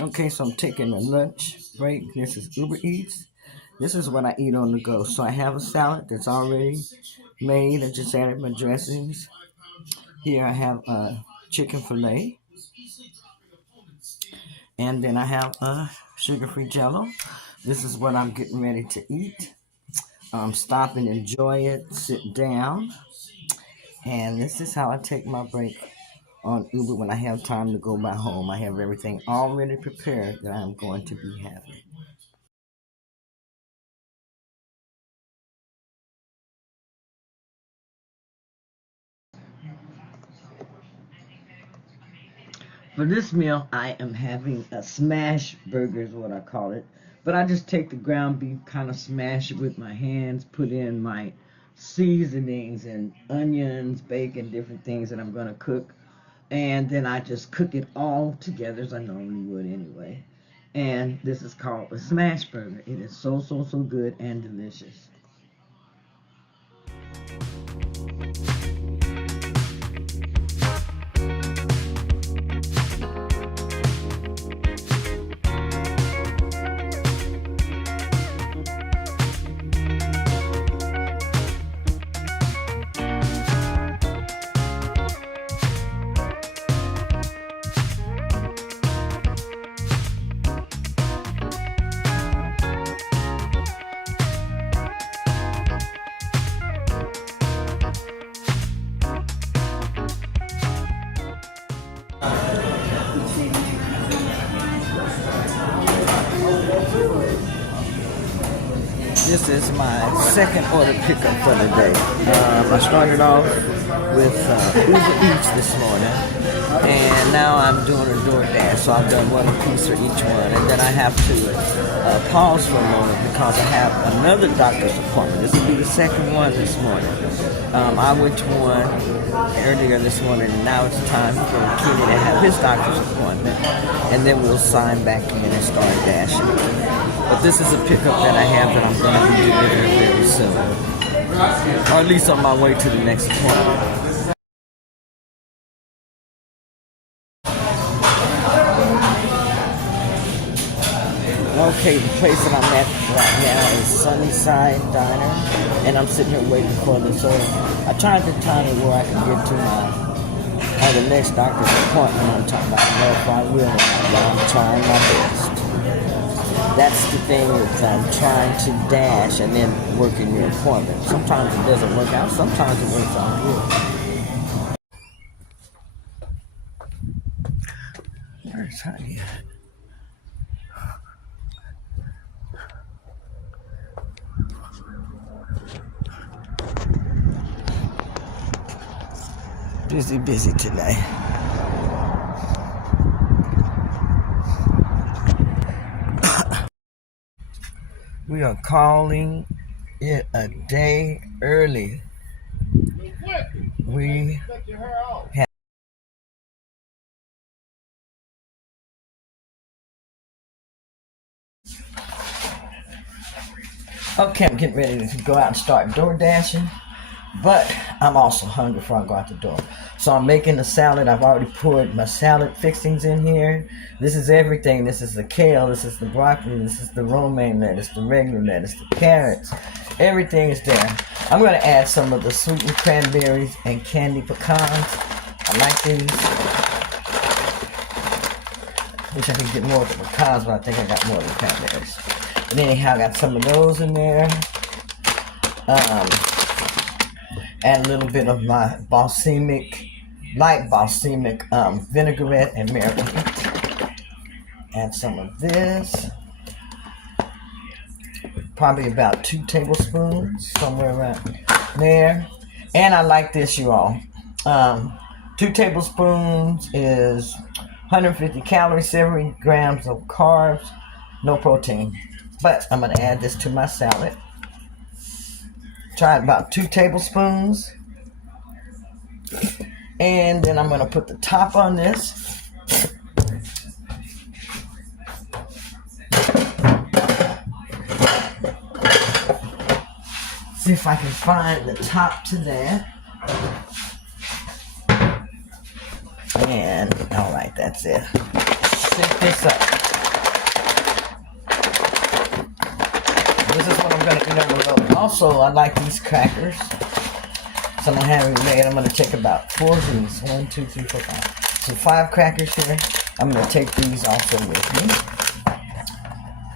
Okay, so I'm taking a lunch break. This is Uber Eats. This is what I eat on the go. So I have a salad that's already made. I just added my dressings. Here I have a chicken fillet. And then I have a sugar-free jello. This is what I'm getting ready to eat. Stop and enjoy it. Sit down. And this is how I take my break on Uber when I have time to go back home. I have everything already prepared that I'm going to be having. For this meal, I am having a smash burger is what I call it. But I just take the ground beef, kind of smash it with my hands, put in my seasonings and onions, bacon, different things that I'm going to cook. And then I just cook it all together as I normally would anyway. And this is called a smash burger. It is so good and delicious. This is my second order pickup for the day. I started off with Uber Eats this morning, and now I'm doing a DoorDash, so I've done one piece for each one, and then I have to pause for a moment because I have another doctor's appointment. This will be the second one this morning. I went to one earlier this morning, and now it's time for Kenny to have his doctor's appointment, and then we'll sign back in and start dashing. But this is a pickup that I have that I'm going to be doing very soon. Or at least on my way to the next appointment. Okay, the place that I'm at right now is Sunnyside Diner. And I'm sitting here waiting for this order. I tried to time it where I can get to the next doctor's appointment on time. I don't know if I will or not, but I'm trying my best. That's the thing with trying to dash and then working your appointment. Sometimes it doesn't work out. Sometimes it works out good. Where's honey? Busy today. We are calling it a day early. We have okay, I'm getting ready to go out and start door dashing, but I'm also hungry before I go out the door. So I'm making the salad. I've already poured my salad fixings in here. This is everything. This is the kale, this is the broccoli, this is the romaine lettuce, the regular lettuce, the carrots. Everything is there. I'm going to add some of the sweetened cranberries and candy pecans. I like these. Wish I could get more of the pecans, but I think I got more of the cranberries. But anyhow, I got some of those in there. Add a little bit of my light balsamic vinaigrette and marguerite. Add some of this. Probably about 2 tablespoons, somewhere around there. And I like this, you all. 2 tablespoons is 150 calories, 70 grams of carbs, no protein. But I'm going to add this to my salad. Try about 2 tablespoons. And then I'm going to put the top on this. See if I can find the top to that. And, alright, that's it. Set this up. This is what I'm going to eat on the road. Also, I like these crackers. Some I haven't made. I'm going to take about 4 of these. 1, 2, 3, 4, 5. So 5 crackers here. I'm going to take these also with me.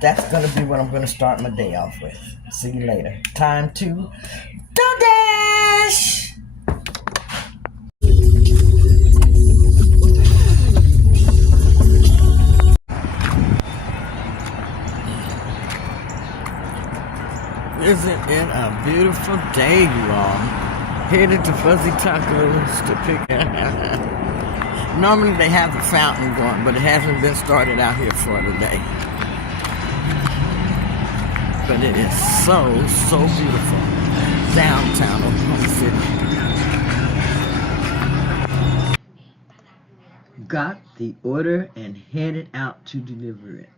That's going to be what I'm going to start my day off with. See you later. Time to doughdash! Isn't it a beautiful day, you all? Headed to Fuzzy Tacos to pick up. Normally they have the fountain going, but it hasn't been started out here for today. But it is so beautiful. Downtown Oklahoma City. Got the order and headed out to deliver it.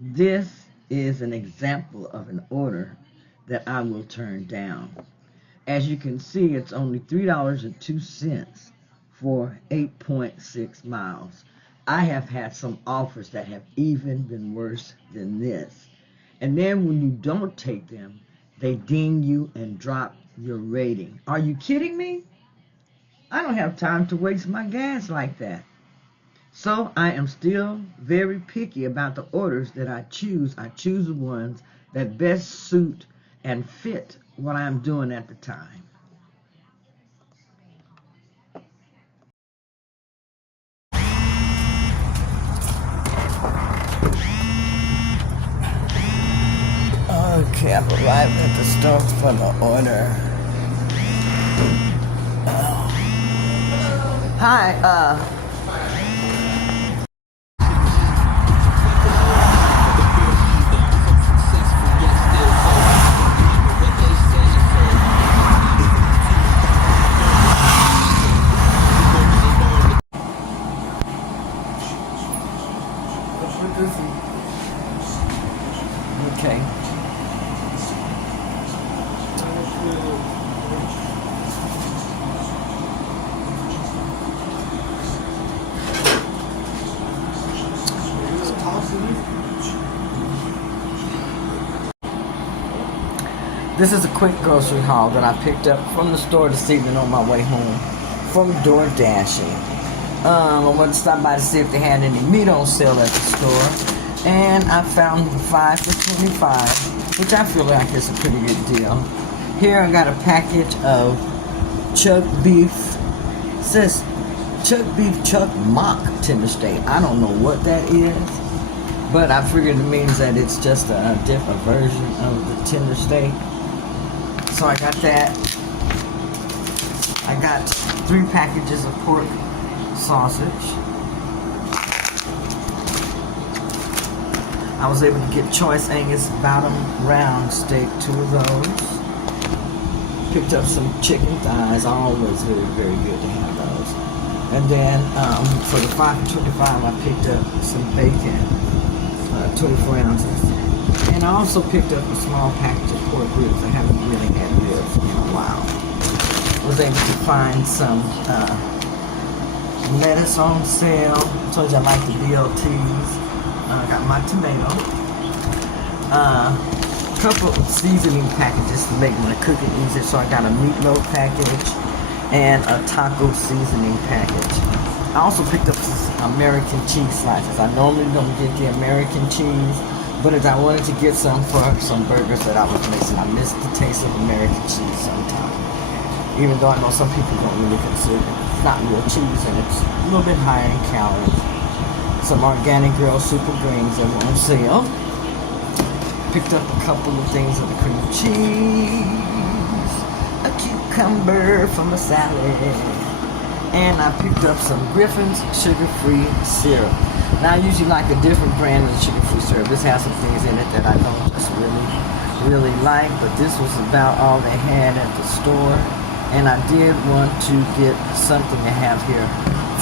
This is an example of an order that I will turn down. As you can see, it's only $3.02 for 8.6 miles. I have had some offers that have even been worse than this. And then when you don't take them, they ding you and drop your rating. Are you kidding me? I don't have time to waste my gas like that. So I am still very picky about the orders that I choose. I choose the ones that best suit and fit what I'm doing at the time. Okay, I've arrived at the store for the order. Hi, okay. This is a quick grocery haul that I picked up from the store this evening on my way home from DoorDashing. I wanted to stop by to see if they had any meat on sale at the store, and I found the 5 for $25, which I feel like is a pretty good deal. Here I got a package of chuck beef. It says chuck beef chuck mock tender steak. I don't know what that is, but I figured it means that it's just a different version of the tender steak. So I got that. I got 3 packages of pork sausage. I was able to get choice Angus bottom round steak, 2 of those. Picked up some chicken thighs, always very good to have those. And then for the 5 for $25, I picked up some bacon, 24 ounces. And I also picked up a small package of pork ribs. I haven't really had ribs in a while. Was able to find some lettuce on sale. I told you I like the BLTs. Got my tomato. A couple of seasoning packages to make my cooking easier. So I got a meatloaf package and a taco seasoning package. I also picked up some American cheese slices. I normally don't get the American cheese, but as I wanted to get some for some burgers that I was making, I missed the taste of American cheese sometimes. Even though I know some people don't really consider it. It's not real cheese and it's a little bit higher in calories. Some organic Girl Super Greens that were on sale. Picked up a couple of things of the cream cheese. A cucumber from a salad. And I picked up some Griffin's sugar-free syrup. Now I usually like a different brand of sugar-free syrup. This has some things in it that I don't just really like, but this was about all they had at the store. And I did want to get something to have here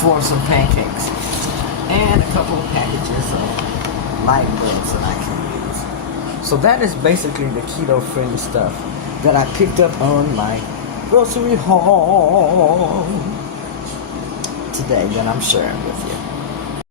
for some pancakes. And a couple of packages of light breads that I can use. So that is basically the keto-friendly stuff that I picked up on my grocery haul today that I'm sharing with you.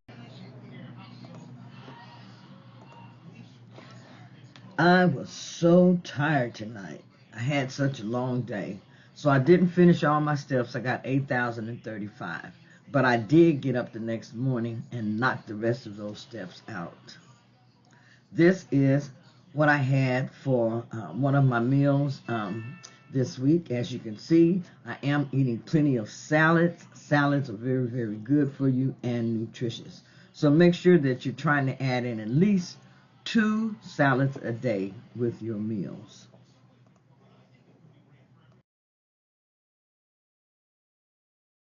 I was so tired tonight. I had such a long day. So I didn't finish all my steps. I got 8,035. But I did get up the next morning and knock the rest of those steps out. This is what I had for one of my meals this week. As you can see, I am eating plenty of salads. Salads are very, very good for you and nutritious. So make sure that you're trying to add in at least 2 salads a day with your meals.